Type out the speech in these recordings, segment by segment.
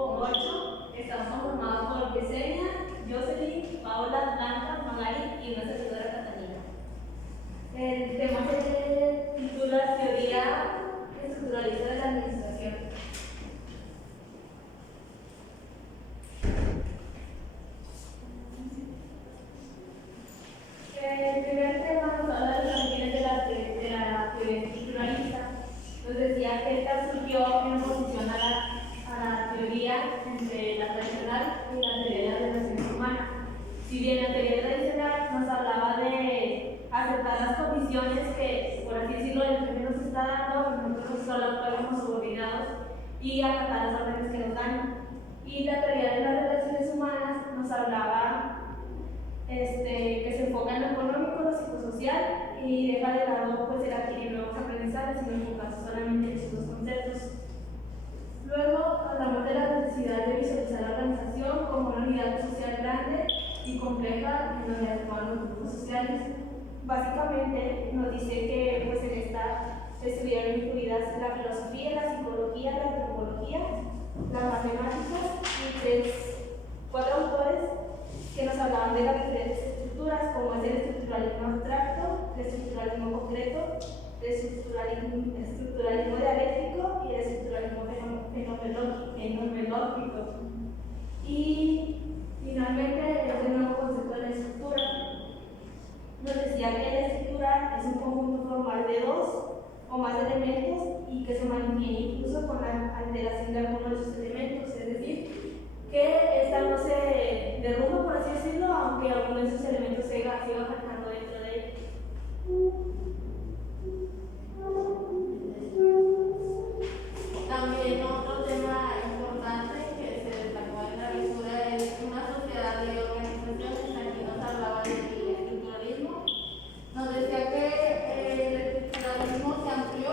grupo 8 estamos conformados por Yesenia, Jocelyn, Paola, Blanca, Magari y una servidora Catalina. El tema se titula Teoría Estructuralista de la Administración. El primer tema nos habla de los orígenes de la teoría estructuralista. Nos decía que esta surgió en oposición a la teoría entre la tradicional y la teoría de las relaciones humanas. Si bien la teoría tradicional nos hablaba de aceptar las condiciones que, por así decirlo, el jefe nos está dando, nosotros solo actuamos subordinados y acatar las órdenes que nos dan. Y la teoría de las relaciones humanas nos hablaba que se enfoca en lo económico, lo psicosocial y deja de lado pues, el adquirir nuevos aprendizajes y enfocarse solamente en esos dos conceptos. Luego hablamos de la necesidad de visualizar la organización como una unidad social grande y compleja en donde actúan los grupos sociales. Básicamente nos dice que pues, en esta estuvieron incluidas la filosofía, la psicología, la antropología, las matemáticas y cuatro autores que nos hablaban de las diferentes estructuras, como es el estructuralismo abstracto, el estructuralismo concreto, el estructuralismo dialéctico y el estructuralismo fenomenológico. Y finalmente, el nuevo concepto de la estructura. Nos decía que la estructura es un conjunto formal de dos o más elementos y que se mantiene incluso con la alteración de algunos de sus elementos, es decir, que esta no se derrumba, por así decirlo, aunque alguno de sus elementos se siga faltando dentro de ella. También otro tema importante que se destacó en la lectura es una sociedad de organizaciones. Aquí nos hablaba del estructuralismo. Nos decía que el estructuralismo se amplió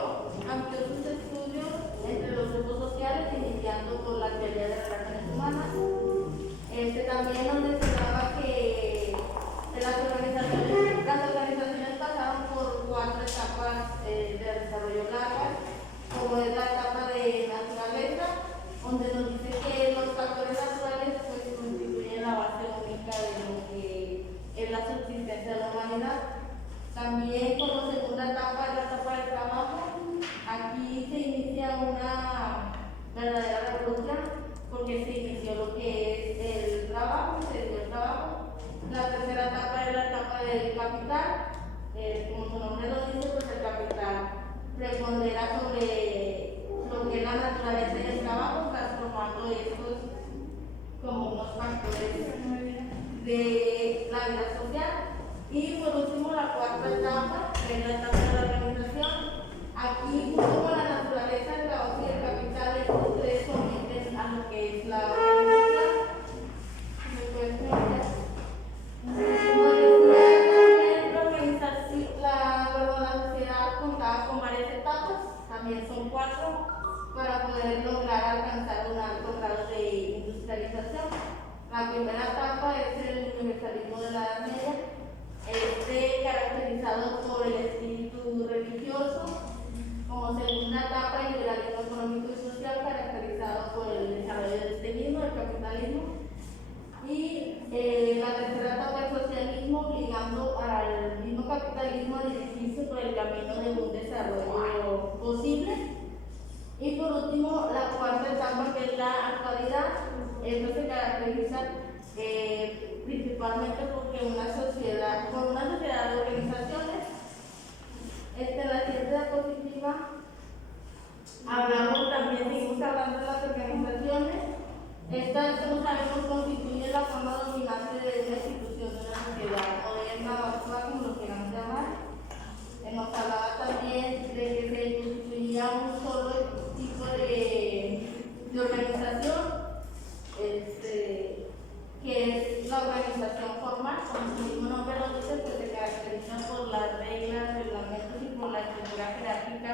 sus estudios entre los grupos sociales, iniciando por la teoría de relaciones humanas. También nos decía que las organizaciones pasaron por cuatro etapas de desarrollo largas, como es la etapa de naturaleza, donde nos dice que los factores naturales pues, constituyen la base única de lo que es la subsistencia de la humanidad. También como segunda etapa es la etapa del trabajo. Aquí se inicia una verdadera revolución porque se inició lo que es el trabajo, se dio el trabajo. La tercera etapa es la etapa del capital. Como su nombre lo dice, pues el capital prepondera sobre lo que es la naturaleza y el trabajo, transformando estos como unos factores de la vida social. Y por último, la cuarta etapa, que es la etapa de la organización. Aquí, junto con la naturaleza, el trabajo y el capital, estos tres someten a lo que es la organización. ¿Me puedes explicar? La sociedad contaba con varias etapas, también son cuatro, para poder lograr alcanzar un alto grado de industrialización. La primera etapa es el universalismo de la Edad Media, caracterizado por el espíritu religioso. Como segunda etapa, el liberalismo económico y social, caracterizado por el desarrollo del este mismo, el capitalismo. Y la tercera etapa, el socialismo, obligando al mismo capitalismo a dirigirse por el camino de un desarrollo posible. Y por último, la cuarta etapa, que es la actualidad. Esto se caracteriza principalmente porque por una sociedad de organizaciones. La ciencia diapositiva, seguimos hablando de las organizaciones. Estas, como sabemos, constituyen la forma dominante de una institución de una sociedad moderna o actual, como lo queramos llamar. Nos hablaba también de que se constituía un solo tipo de organización, que es la organización formal. Como su mismo nombre lo dice, pues se caracteriza por las reglas, reglamentos y por la estructura jerárquica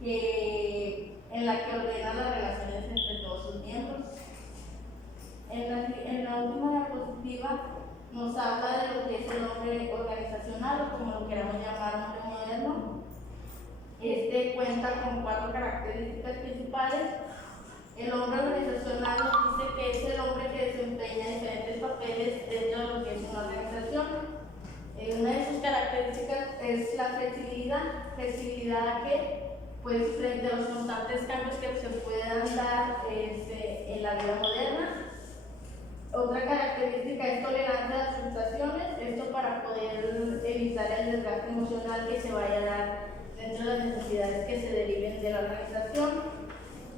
en la que ordena las relaciones entre todos sus miembros. En la última diapositiva nos habla de lo que es el hombre organizacional, o como lo queramos llamar, hombre moderno. Cuenta con cuatro características principales. El hombre organizacional característica es la flexibilidad a que, pues, frente a los constantes cambios que se puedan dar en la vida moderna. Otra característica es tolerancia a las fluctuaciones, esto para poder evitar el desgaste emocional que se vaya a dar dentro de las necesidades que se deriven de la organización,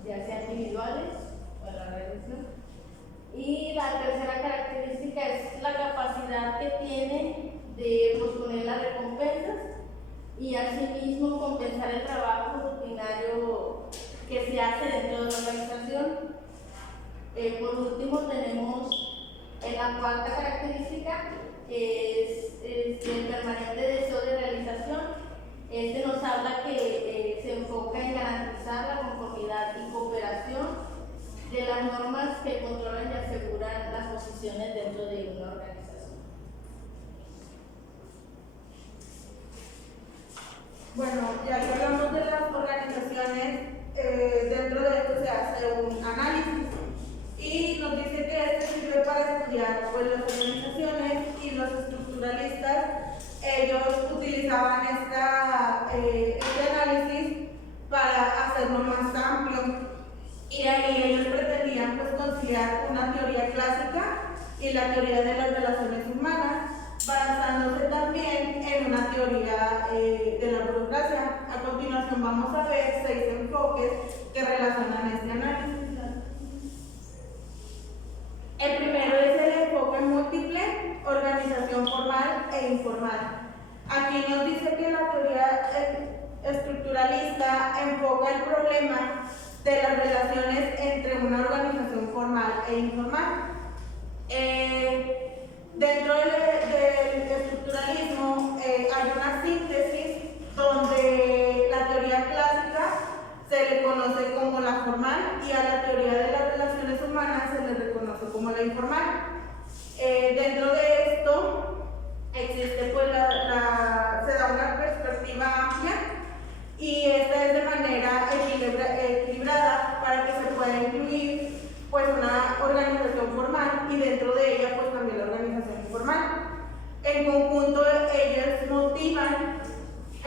ya sean individuales o en la organización. Y la tercera característica es la capacidad que tiene de posponer las recompensas y asimismo compensar el trabajo rutinario que se hace dentro de la organización. Por último tenemos la cuarta característica, es el permanente deseo de realización. Este nos habla que se enfoca en garantizar la conformidad y cooperación de las normas que controlan y aseguran las posiciones dentro de una organización. Bueno, ya que hablamos de las organizaciones, dentro de esto se hace un análisis y nos dice que este sirve para estudiar pues, las organizaciones, y los estructuralistas, ellos utilizaban este análisis para hacerlo más amplio, y ahí ellos pretendían pues, conciliar una teoría clásica y la teoría de las relaciones humanas, basándose también en una teoría de la burocracia. A continuación vamos a ver 6 enfoques que relacionan este análisis. El primero es el enfoque múltiple, organización formal e informal. Aquí nos dice que la teoría estructuralista enfoca el problema de las relaciones entre una organización formal e informal. Dentro del estructuralismo hay una síntesis donde la teoría clásica se le conoce como la formal y a la teoría de las relaciones humanas se le reconoce como la informal. Dentro de esto existe pues se da una perspectiva amplia, y esta es de manera equilibrada para que se pueda incluir pues una organización formal y dentro de ella pues también la organización informal. En conjunto ellas motivan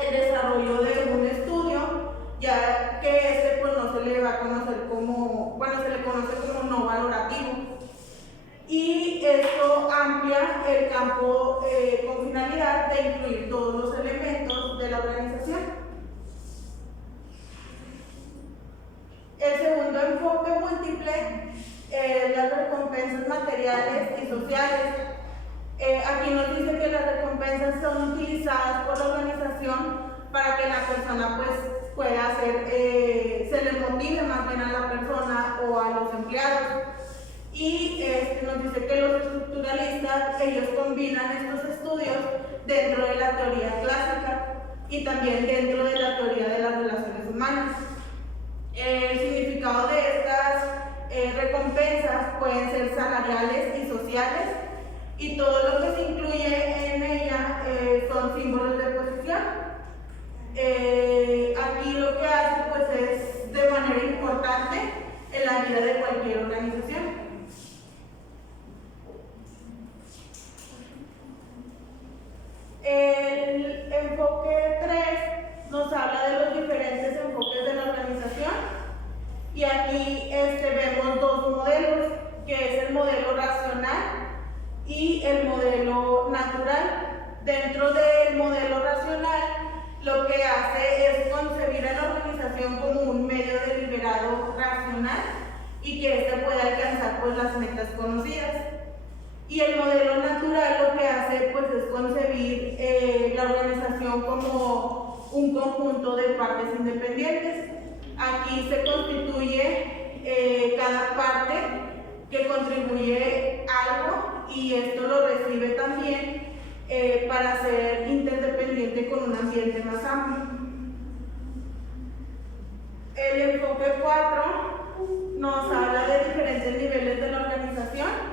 el desarrollo de un estudio, ya que este pues no se le va a conocer como, bueno, se le conoce como no valorativo, y esto amplia el campo con finalidad de incluir todos los elementos de la organización. El segundo enfoque múltiple es las recompensas materiales y sociales. Aquí nos dice que las recompensas son utilizadas por la organización para que la persona pues pueda hacer, se le motive más bien a la persona o a los empleados. Y nos dice que los estructuralistas, ellos combinan estos estudios dentro de la teoría clásica y también dentro de la teoría de las relaciones humanas. El significado de estas recompensas pueden ser salariales y sociales, y todo lo que se incluye en ella son símbolos de posición. Aquí lo que hace pues es de manera importante en la vida de cualquier organización. El enfoque 3 nos habla de los diferentes enfoques de la organización, y aquí vemos 2 modelos, que es el modelo racional y el modelo natural. Dentro del modelo racional lo que hace es concebir a la organización como un medio deliberado racional y que éste pueda alcanzar pues, las metas conocidas. Y el modelo natural lo que hace pues, es concebir la organización como un conjunto de partes independientes. Aquí se constituye cada parte que contribuye algo, y esto lo recibe también para ser interdependiente con un ambiente más amplio. El enfoque 4 nos habla de diferentes niveles de la organización.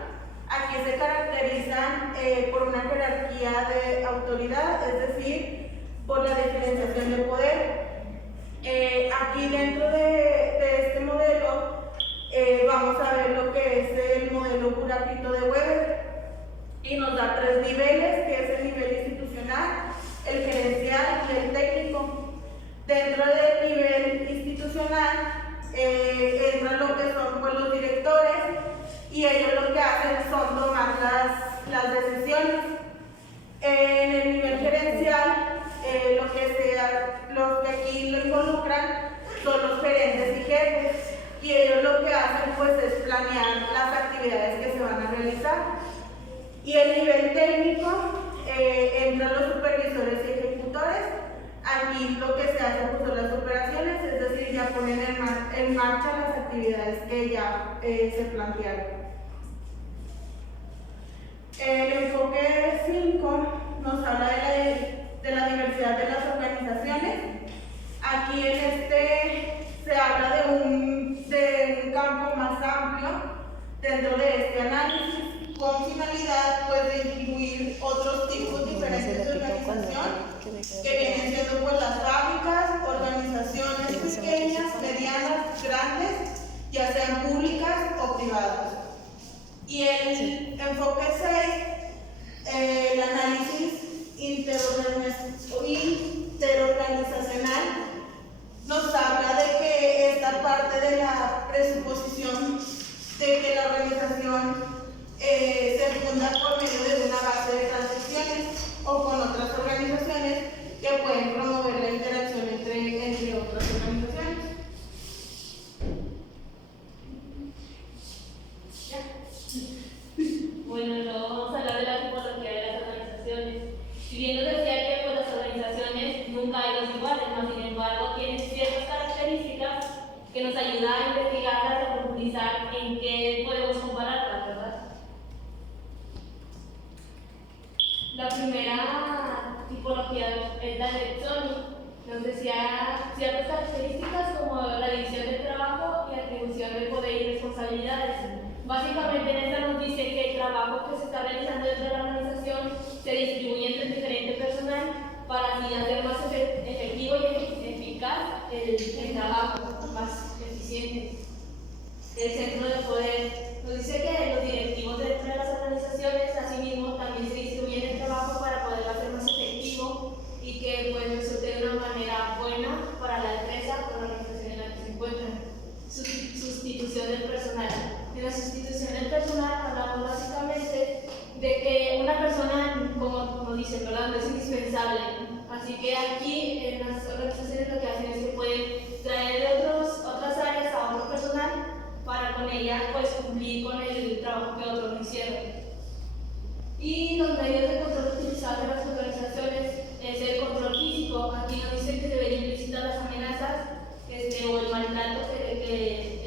Aquí se caracterizan por una jerarquía de autoridad, es decir, por la diferenciación de poder. Aquí dentro de este modelo vamos a ver lo que es el modelo Buracchito de Weber, y nos da 3 niveles, que es el nivel institucional, el entran lo que son pues, los directores y ellos lo que hacen son tomar las decisiones. En el nivel gerencial, los que aquí lo involucran son los gerentes y jefes, y ellos lo que hacen pues es planear las actividades que se van a realizar. Y el nivel técnico, entran los supervisores y ejecutores. Aquí lo que se hace pues, son las operaciones, es decir, ya ponen en marcha las actividades que ya se plantearon. El enfoque 5 nos habla de la diversidad de las organizaciones. Aquí en este se habla de un campo más amplio dentro de este análisis, con finalidad pues, de incluir otros tipos diferentes de organización, que vienen siendo pues, las fábricas, organizaciones pequeñas, medianas, grandes, ya sean públicas o privadas. Y el enfoque 6, el análisis interorganizacional, nos habla de que esta parte de la presuposición de que la organización se funda por medio de una base de transacciones o con otras organizaciones que pueden promover la interacción entre otras organizaciones. Bueno, luego vamos a hablar de la tipología de las organizaciones. Si bien nos decía que pues, las organizaciones nunca hay dos iguales, ¿no? Sin embargo, tienen ciertas características que nos ayudan a investigarlas y a profundizar en qué podemos compararlas, ¿verdad? La primera tipología es la de Sony. Nos decía ciertas características como la división del trabajo y atribución del poder y responsabilidades. Básicamente en esta nos dice que el trabajo que se está realizando dentro de la organización se distribuye entre el diferente personal para así hacer más efectivo y eficaz el trabajo, más eficiente. El centro de poder nos dice que los directivos dentro de las organizaciones asimismo también se distribuyen el trabajo para poderlo hacer más efectivo y que pues resulte de una manera buena para la empresa o la organización en la que se encuentran. Sustitución del personal. En la sustitución del personal hablamos básicamente de que una persona, como dicen, ¿verdad?, no es indispensable. Así que aquí en las organizaciones lo que hacen es que pueden traer de otras áreas a otro personal para con ella pues, cumplir con el trabajo que otros no hicieron. Y los medios de control utilizados en las organizaciones es el control físico. Aquí nos dicen que se ven implícitas las amenazas o el maltrato,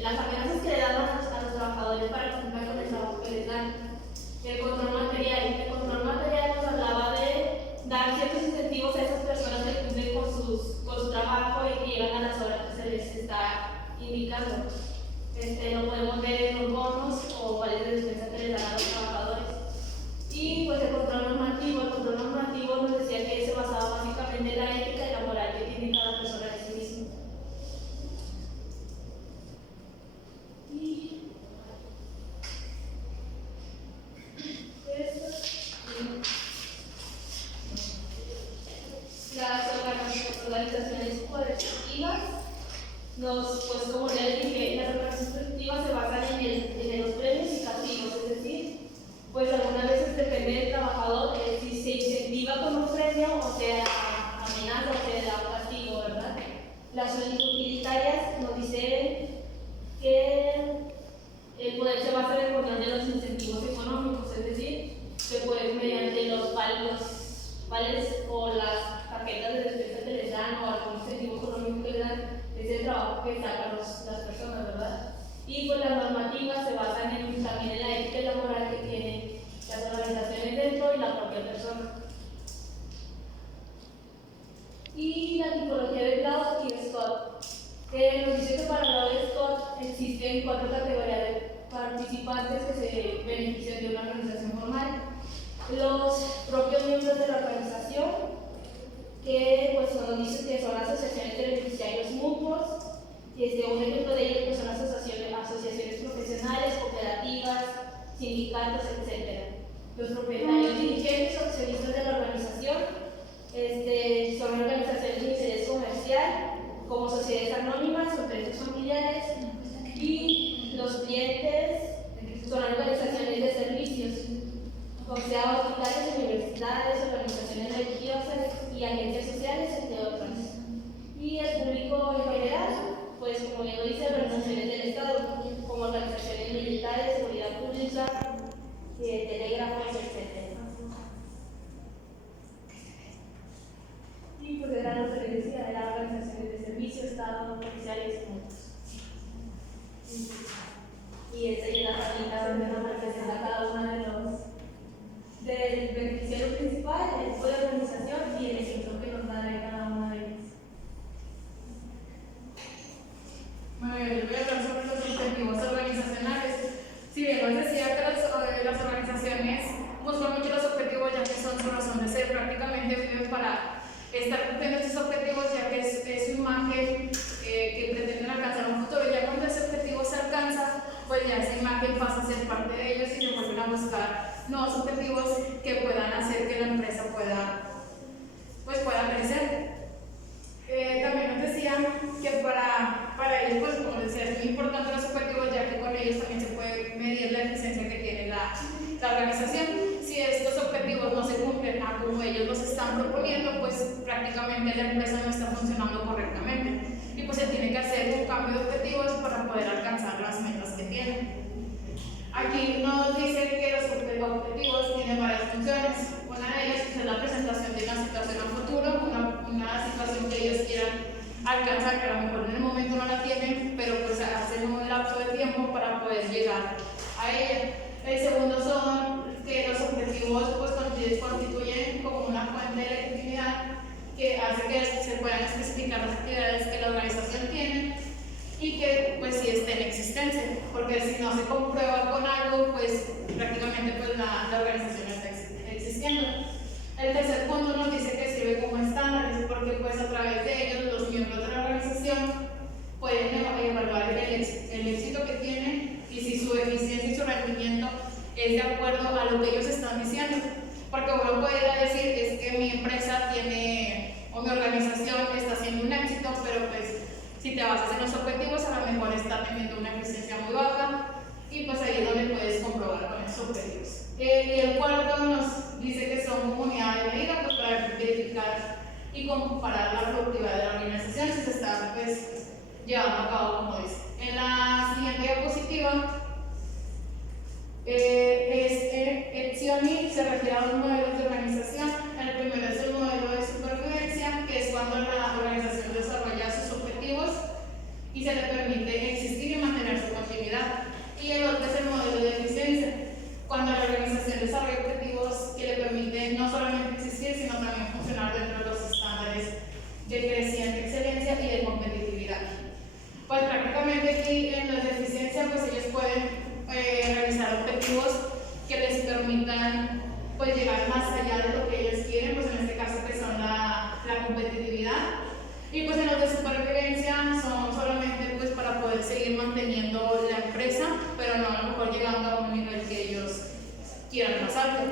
las amenazas que le dan a los trabajadores para cumplir con el trabajo que les dan. El control material. El control material nos hablaba de dar ciertos incentivos a esas personas que cumplen con su trabajo y que llegan a las horas que se les está indicando. Lo podemos ver en los bonos o vales de despensa que les dan a los trabajadores. Y pues el control normativo. El control normativo nos decía que se basaba básicamente en la ética y la moral que tiene cada persona de sí mismo. Las organizaciones coercitivas, pues como les dije, las organizaciones coercitivas se basan en los premios y castigos, es decir, pues algunas veces depende del trabajador si se incentiva con un premio o sea amenaza o se da un castigo, ¿verdad? Las utilitarias nos dicen que el poder se basa en el control de los incentivos económicos, es decir, que pues mediante los vales o las tarjetas de despensa que les dan o algún incentivo económico que les dan, es el trabajo que sacan las personas, ¿verdad? Y pues las normativas se basan también en la ética y la moral que tienen las organizaciones dentro y la propia persona. Y la tipología de Glaude y Scott, que nos dice que para Glaude y Scott existen 4 categorías de participantes que se benefician de una organización formal. Los propios miembros de la organización, que pues nos dicen que son asociaciones de beneficiarios mutuos, y un ejemplo de ello pues, son asociaciones profesionales, cooperativas, sindicatos, etc. Los propietarios, dirigentes o accionistas de la organización son organizaciones de interés comercial, como sociedades anónimas o empresas familiares, y esa es la rayita donde nos representa cada uno de los del beneficiario principal, el tipo de organización y el ejemplo que nos da de cada uno de ellos. Bueno, yo les voy a hablar sobre los objetivos organizacionales. Si bien os decía que las organizaciones buscan mucho los objetivos ya que son su razón de ser, prácticamente viven para estar cumpliendo estos objetivos ya que es su imagen que pretenden alcanzar en un futuro. Ya cuando ese objetivo se alcanza, pues ya esa imagen pasa a ser parte de ellos y se vuelven a buscar nuevos objetivos que puedan hacer que la empresa pueda crecer. También nos decían que para ellos, pues como decía, es muy importante los objetivos ya que con ellos también se puede medir la eficiencia que tiene la organización. Si estos objetivos no se cumplen a como ellos los están proponiendo, pues prácticamente la empresa no está funcionando correctamente y pues se tiene que hacer un cambio de objetivos para poder alcanzar las metas que tienen. Aquí nos dice que los objetivos tienen varias funciones. Una de ellas es la presentación de una situación a futuro, una situación que ellos quieran alcanzar, que a lo mejor en el momento no la tienen, pero pues hacen un lapso de tiempo para poder llegar a ella. El segundo son que los objetivos pues constituyen como una fuente de legitimidad que hace que se puedan especificar las actividades que la organización tiene y que pues sí esté en existencia, porque si no se comprueba con algo, pues prácticamente pues la organización no está existiendo. El tercer punto nos dice que sirve como estándares, porque pues a través de ellos los miembros de la organización pueden evaluar el éxito que tienen y si su eficiencia y su rendimiento es de acuerdo a lo que ellos están diciendo, porque uno puede decir es que mi empresa tiene o mi organización está haciendo un éxito, pero pues si te basas en los objetivos, a lo mejor está teniendo una eficiencia muy baja y pues ahí es donde puedes comprobar con esos objetivos. Y el cuarto nos dice que son comunidades de medida pues, para verificar y comparar la productividad de la organización si se está pues, llevando a cabo como dice. En la siguiente diapositiva Etzioni se refiere a dos modelos de organización. El primero es el modelo de supervivencia, que es cuando la organización desarrolla sus objetivos y se le permite existir y mantener su continuidad. Y el otro es el modelo de eficiencia, cuando la organización desarrolla objetivos que le permiten no solamente existir, sino también funcionar dentro de los estándares de creciente excelencia y de competitividad. Pues prácticamente aquí en los de eficiencia, pues ellos pueden realizar objetivos que les permitan pues llegar más allá de lo que ellos quieren, pues en este caso que son la competitividad, y pues en los de supervivencia son solamente pues para poder seguir manteniendo la empresa, pero no a lo mejor llegando a un nivel que ellos quieran más alto.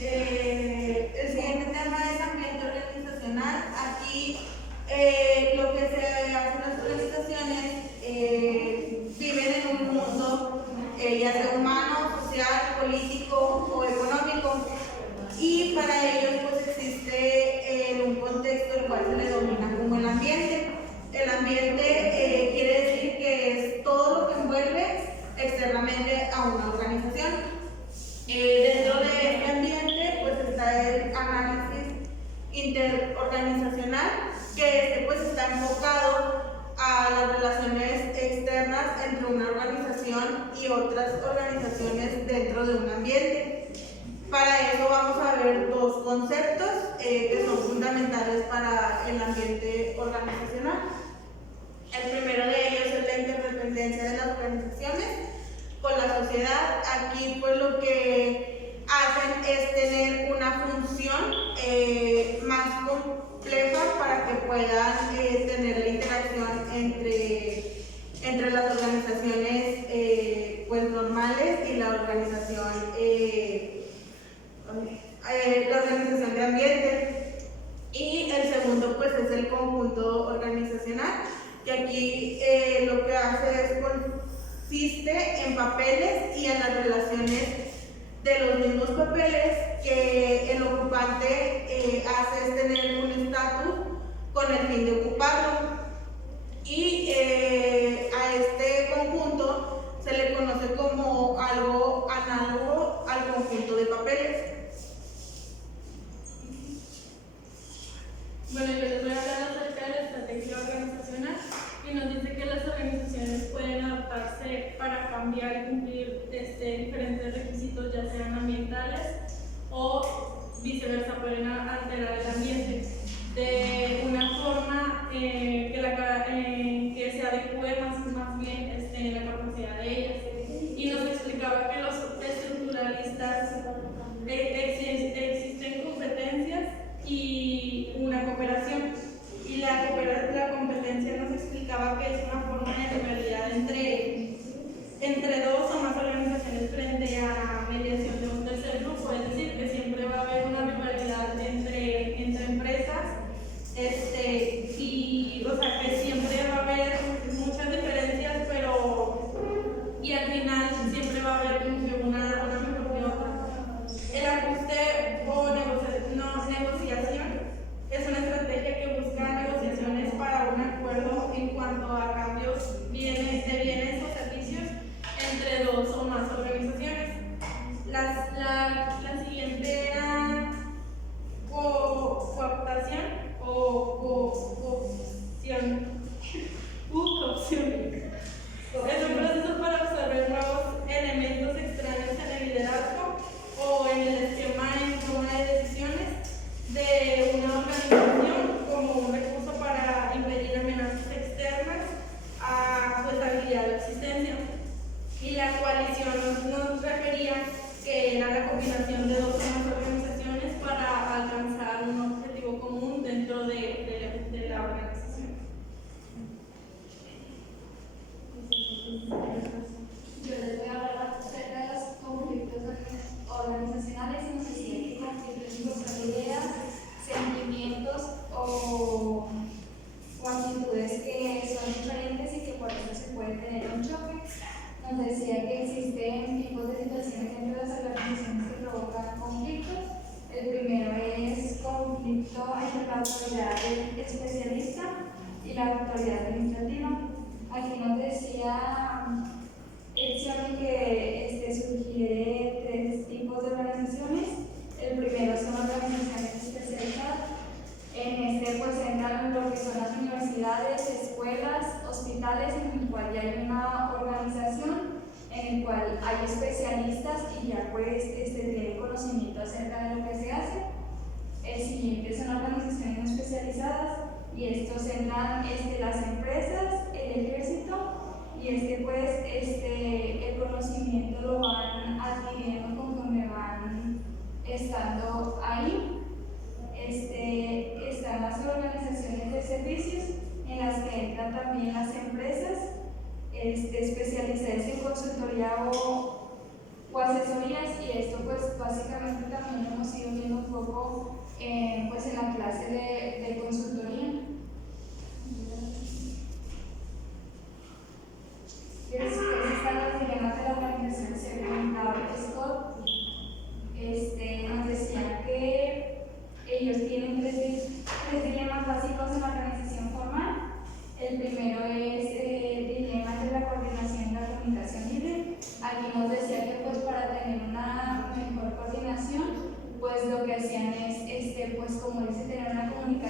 El siguiente tema es ambiente organizacional. Aquí lo que se hace en las organizaciones viven en un mundo ya sea humano, social, político o económico, y para ellos pues existe un contexto el cual se le denomina como el ambiente. El ambiente quiere decir que es todo lo que envuelve externamente a una organización. Dentro de este ambiente pues está el análisis interorganizacional, que pues está enfocado a las relaciones externas entre una organización y otras organizaciones dentro de un ambiente. Para eso vamos a ver dos conceptos que son fundamentales para el ambiente organizacional. El primero de ellos es la interdependencia de las organizaciones con la sociedad. Aquí pues lo que hacen es tener una función más compleja para que puedan tener la interacción entre las organizaciones pues normales y la organización de ambiente. Y el segundo pues es el conjunto organizacional, que aquí lo que hace es consiste en papeles y en las relaciones de los mismos papeles que el ocupante hace es tener un estatus con el fin de ocuparlo. Y a este conjunto se le conoce como algo análogo al conjunto de papeles. Bueno, yo les voy a hablar y nos dice que las organizaciones pueden adaptarse para cambiar y cumplir diferentes requisitos, ya sean ambientales o viceversa, pueden alterar el ambiente de una forma que se adecue más bien la capacidad de ellas. Y nos explicaba que los estructuralistas existen competencias y una cooperación. Y la competencia nos explicaba que es una forma de rivalidad entre dos o más organizaciones frente a mediación de un tercer grupo, es decir, que siempre va a haber una rivalidad entre empresas, y o sea que siempre va a haber muchas diferencias, y al final siempre va a haber como que una mejor que otra. El ajuste o negociación es una estrategia que busca negociaciones para un acuerdo en cuanto a cambios de bienes o servicios entre dos o más organizaciones. La siguiente era cooptación o coopción. Es un proceso para absorber nuevos elementos extraños en el liderazgo o en el esquema en toma de decisiones de una organización como un recurso para impedir amenazas externas a su estabilidad o existencia. Y la coalición nos refería que era la combinación de dos o más organizaciones para alcanzar un objetivo común dentro de la organización. Yo les voy a hablar acerca de los conflictos organizacionales y nos decía que conflictos involucran ideas, sentimientos o actitudes que son diferentes y que por eso se puede tener un choque. Nos decía que existen tipos de situaciones dentro de las organizaciones que provocan conflictos. El primero es conflicto entre la autoridad del especialista y la autoridad administrativa. Aquí nos decía Edson que sugiere tres tipos de organizaciones. El primero son organizaciones especializadas. En pues entran lo que son las universidades, escuelas, hospitales, en el cual ya hay una organización en el cual hay especialistas y ya pues tienen conocimiento acerca de lo que se hace. El siguiente son organizaciones no especializadas y estos entran las empresas, el ejército, y pues el conocimiento lo van adquiriendo conforme van estando ahí. Están las organizaciones de servicios en las que entran también las empresas especializadas en consultoría o asesorías, y esto pues básicamente también lo hemos ido viendo un poco pues en la clase de consultoría. Después están los dilemas de la organización según Carl Scott. Nos decía que ellos tienen tres dilemas básicos en la organización formal. El primero es el dilema de la coordinación y la comunicación libre. Aquí nos decía que pues para tener una mejor coordinación, pues lo que hacían es pues como dice, tener una comunicación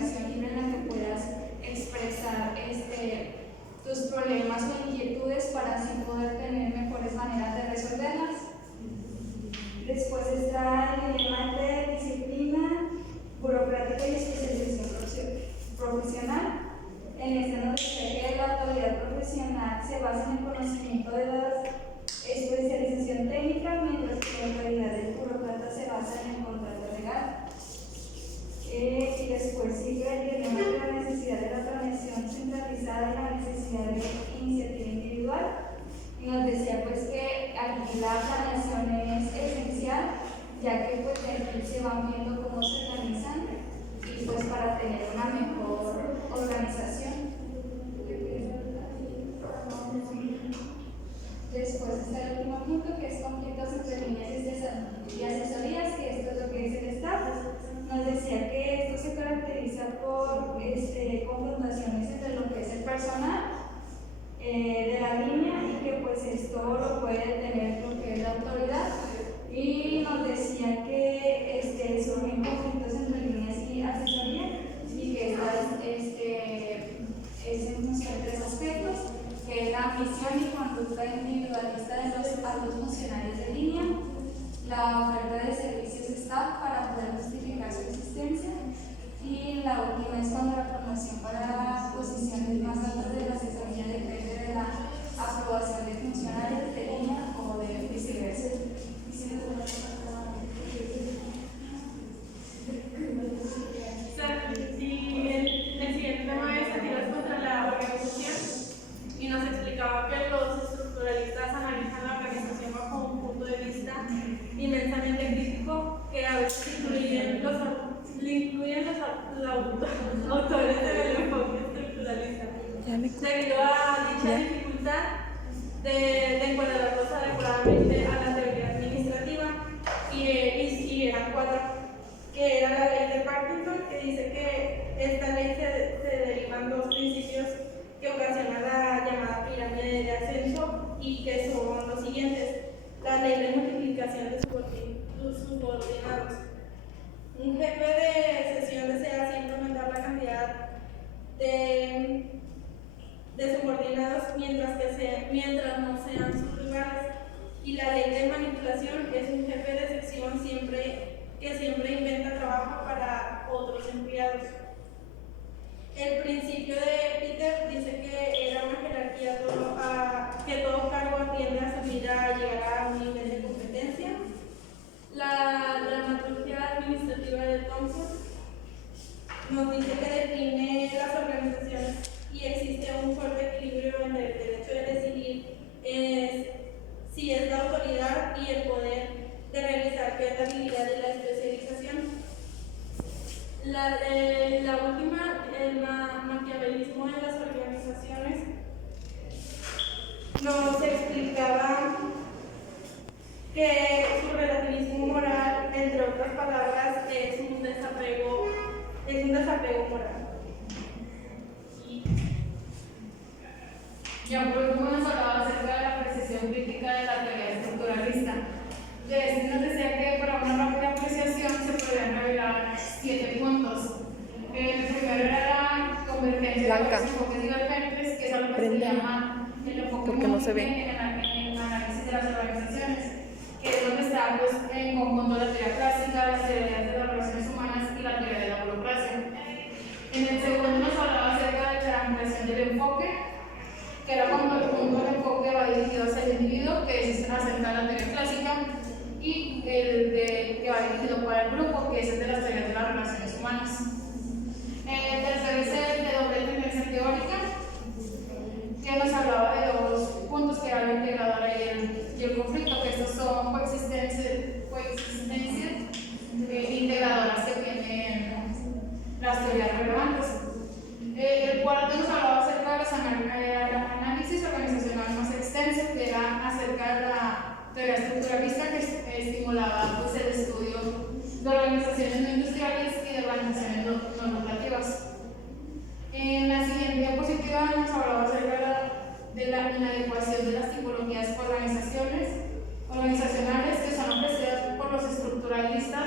Martínez, cuando la promoción para posiciones más altas de la asesoría depende de la aprobación de funcionarios de línea o de viceversa. Y el siguiente tema es actividades contra la organización y nos explicaba que los estructuralistas analizan la organización bajo un punto de vista inmensamente crítico que a veces incluyen los autores del enfoque estructuralista. Debido a dicha dificultad de encuadrarlos adecuadamente a la teoría administrativa y eran cuatro, que era la ley de Parkinson, que dice que esta ley se derivan dos principios que ocasionan la llamada pirámide de ascenso y que son los siguientes: la ley de multiplicación de subordinados. Un jefe de sesión desea siempre aumentar la cantidad de subordinados mientras no sean sus rivales. Y la ley de manipulación es un jefe de sección que siempre inventa trabajo para otros empleados. El principio de Peter dice que era una jerarquía que todo cargo tiende a subir a llegar a un nivel de competencia. La dramaturgia administrativa de Thompson nos dice que define las organizaciones y existe un fuerte equilibrio entre el derecho de decidir si es la autoridad y el poder de realizar, que es la habilidad de la especialización. La última, el maquiavelismo de las organizaciones, nos explicaba que su relativismo moral, entre otras palabras, es un desapego moral. Ya por último nos hablaba acerca de la precisión crítica de la teoría estructuralista. Nos decía que para una rápida apreciación se podrían revelar 7 puntos. El primero era la convergencia de los enfoques divergentes, que es algo que se llama el enfoque en análisis de las organizaciones, que es donde está en conjunto la teoría clásica, las teorías de las relaciones humanas y la teoría de la burocracia. En el segundo nos hablaba acerca de la ampliación del enfoque, que era cuando el punto de enfoque va dirigido hacia el individuo, que es acerca de la teoría clásica, y que va dirigido para el grupo, que es el de las teorías de las relaciones humanas. El tercero es el de doble tendencia teórica, que nos hablaba de dos puntos, que era la integradora y el conflicto, que estos son coexistencias integradoras que tienen las teorías relevantes. El cuarto nos hablaba acerca de los análisis organizacional más extenso, que era acerca de la teoría estructuralista, que estimulaba el estudio de organizaciones no industriales y de organizaciones no lucrativas. En la siguiente diapositiva nos hablaba acerca de la inadecuación de las tipologías organizacionales que son ofrecidas por los estructuralistas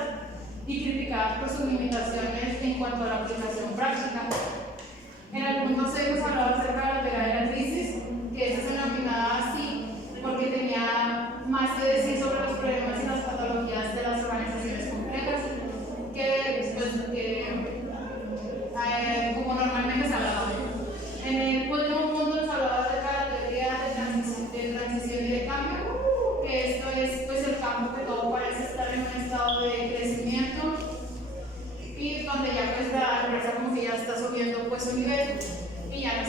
y criticadas por sus limitaciones en cuanto a la aplicación práctica. En el punto 6 nos hablaba acerca de la teoría de la crisis, que esta se denominaba así porque tenía más que decir sobre los problemas y las patologías de las organizaciones complejas, como normalmente se hablaba. En el último punto nos hablaba acerca de la teoría de transición y de cambio, que esto es el campo que todo parece estar en un estado de crecimiento y donde ya la empresa como que ya está subiendo su nivel y ya